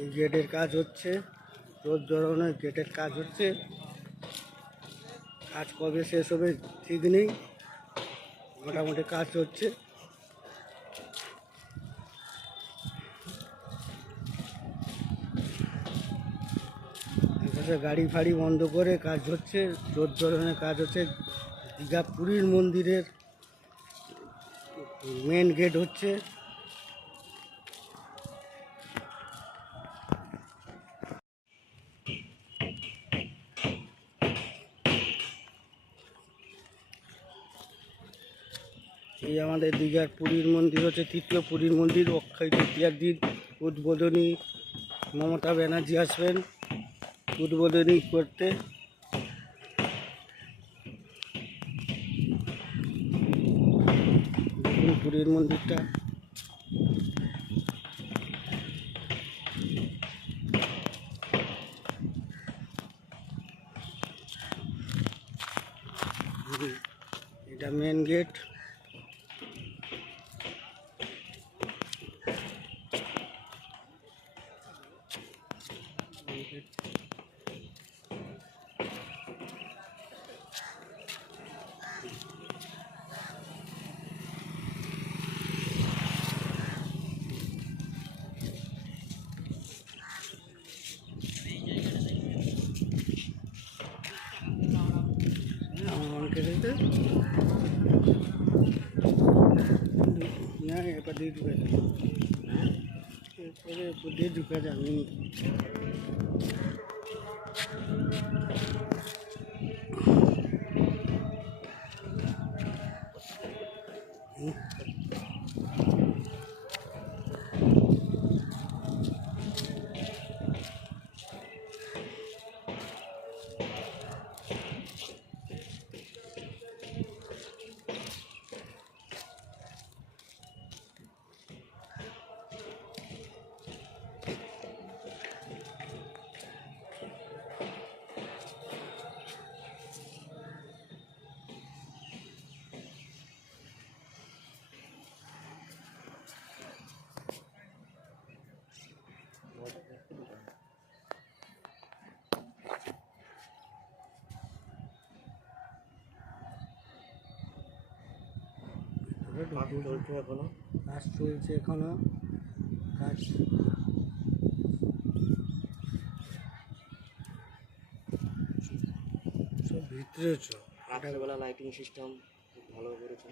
এই গেটের কাজ হচ্ছে, রোদ ধরনের গেটের কাজ হচ্ছে। কাজ কবে শেষ হবে ঠিক নেই, মোটামুটি কাজ হচ্ছে। গাড়ি ফাড়ি বন্ধ করে কাজ হচ্ছে, রোদ ধরনের কাজ হচ্ছে। দীঘা পুরীর মন্দিরের মেন গেট হচ্ছে। এই আমাদের দীঘার পুরীর মন্দির হচ্ছে তৃতীয় পুরীর মন্দির। অক্ষয় তৃতীয়ার দিন উদ্বোধনী মমতা ব্যানার্জি আসবেন উদ্বোধনী করতে। দেখুন পুরীর মন্দিরটা। এটা মেন গেট। না এবার দিয়ে ঢুকে যাবে, এরপরে দিয়ে ঢুকে যাবে। কাজ চলছে এখনো, কাজ সব ভিতরে। রাত্রেবেলা লাইটিং সিস্টেম খুব ভালো করেছে।